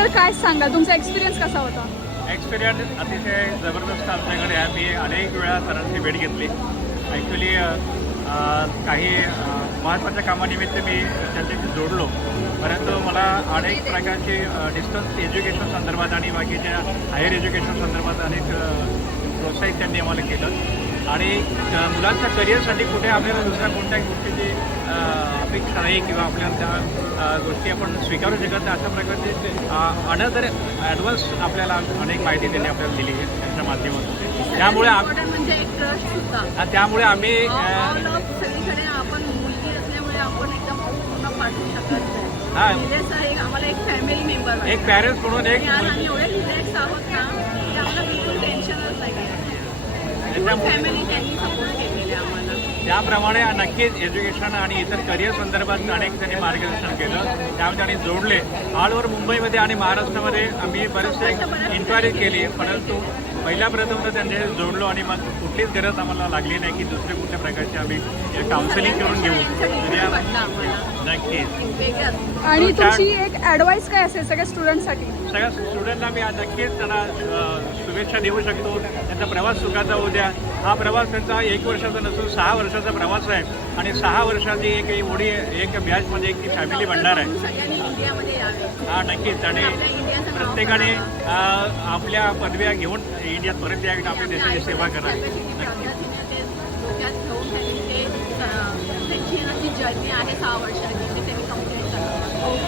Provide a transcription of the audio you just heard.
बद्दल काय सांगाल, तुमचा एक्सपिरियन्स कसा होता? एक्सपिरियन्स अतिशय जबरदस्त आमच्याकडे आहे. मी अनेक वेळा सरांची भेट घेतली. ॲक्च्युली काही महत्त्वाच्या कामानिमित्त मी त्यांच्याशी जोडलो, परंतु मला अनेक प्रकारचे डिस्टन्स एज्युकेशन संदर्भात आणि बाकीच्या हायर एज्युकेशन संदर्भात अनेक प्रोत्साहित त्यांनी आम्हाला केलं आणि मुलांच्या करिअरसाठी कुठे आपल्याला दुसऱ्या कोणत्याही गोष्टीची अपेक्षा नाही किंवा आपल्याला त्या गोष्टी आपण स्वीकारू शकत नाही, अशा प्रकारचे अनदर ॲडव्हान्स आपल्याला अनेक माहिती त्यांनी आपल्याला दिली आहे त्यांच्या माध्यमातून. त्यामुळे म्हणजे एक ट्रस्ट होता. त्यामुळे आम्ही सगळीकडे आपण मुलगी असल्यामुळे आपण एकदम पूर्ण पाठवू शकत हां नाही. आम्हाला एक फॅमिली मेंबर एक पॅरेंट्स म्हणून एक आम्ही एवढे रिलॅक्स आहोत ना की आम्हाला बिलकुल टेन्शनच नाही. फॅमिली त्यांनी सपोर्ट केलेले आम्हाला. त्याप्रमाणे नक्कीच एज्युकेशन आणि इतर करिअर संदर्भात अनेक त्यांनी मार्गदर्शन केलं. त्यामुळे त्यांनी जोडले. ऑल ओव्हर मुंबईमध्ये आणि महाराष्ट्रामध्ये आम्ही बरेचसे इन्क्वायरी केली, परंतु पहिल्या प्रथम तर त्यांनी जोडलो आणि मग कुठलीच गरज आम्हाला लागली नाही की दुसऱ्या कुठल्या प्रकारची आम्ही काउन्सिलिंग करून घेऊ. नक्कीच. आणि तुमची एक ॲडवाईस काय असेल सगळ्या स्टुडंटसाठी? सगळ्या स्टुडंटला मी नक्कीच त्यांना शुभेच्छा देऊ शकतो. त्यांचा प्रवास सुखाचा होऊ द्या. हा प्रवास त्यांचा 1 वर्षाचा नसून 6 वर्षाचा प्रवास आहे आणि 6 वर्षाची एक ओढी एक बॅचमध्ये एक फॅमिली बनणार आहे. हां नक्कीच. आणि प्रत्येकाने आपल्या पदव्या घेऊन इंडियात परत यावी, आपल्या देशाची सेवा करा. जर्नी आहे 6 वर्षाची.